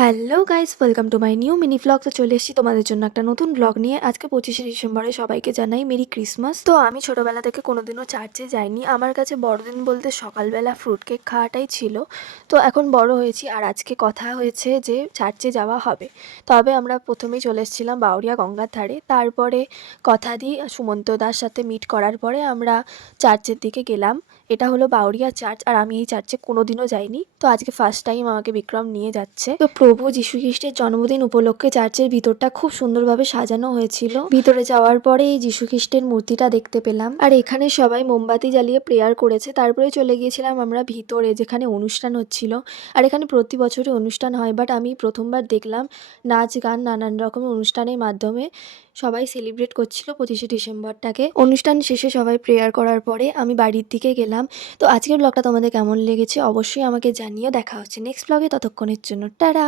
Hello guys, welcome to my new mini vlog. তো চলে এসেছি তোমাদের জন্য একটা নতুন ব্লগ নিয়ে। আজকে 25শে ডিসেম্বরে সবাইকে জানাই মেরি ক্রিসমাস। তো আমি ছোটবেলা থেকে কোনোদিনও চার্চে যাইনি। আমার কাছে বড়দিন বলতে সকালবেলা ফ্রুট কেক খাওয়াটাই ছিল। তো এখন বড় হয়েছি আর আজকে কথা হয়েছে যে চার্চে যাওয়া হবে। তবে আমরা প্রথমেই চলে এসেছিলাম বাউরিয়া গঙ্গার ধারে। তারপরে কথা দিয়ে সুমন্ত দার সাথে মিট করার পরে আমরা চার্চের দিকে গেলাম। এটা হলো বাউরিয়া চার্চ আর আমি এই চার্চে কোনোদিনও যাইনি। তো আজকে ফার্স্ট টাইম আমাকে বিক্রম নিয়ে যাচ্ছে। তো প্রভু যীশু খ্রিস্টের জন্মদিন উপলক্ষে চার্চের ভিতরটা খুব সুন্দরভাবে সাজানো হয়েছিল। ভিতরে যাওয়ার পরে এই যীশু খ্রিস্টের মূর্তিটা দেখতে পেলাম আর এখানে সবাই মোমবাতি জ্বালিয়ে প্রেয়ার করেছে। তারপরে চলে গিয়েছিলাম আমরা ভিতরে, যেখানে অনুষ্ঠান হচ্ছিল। আর এখানে প্রতি বছরই অনুষ্ঠান হয়, বাট আমি প্রথমবার দেখলাম নাচ গান নানান রকমের অনুষ্ঠানের মাধ্যমে সবাই সেলিব্রেট করছিল 25শে ডিসেম্বরটাকে। অনুষ্ঠান শেষে সবাই প্রেয়ার করার পরে আমি বাড়ির দিকে গেলাম। তো আজকের ব্লগটা তোমাদের কেমন লেগেছে অবশ্যই আমাকে জানিও। দেখা হচ্ছে নেক্সট ব্লগে, ততক্ষণের জন্য টাটা।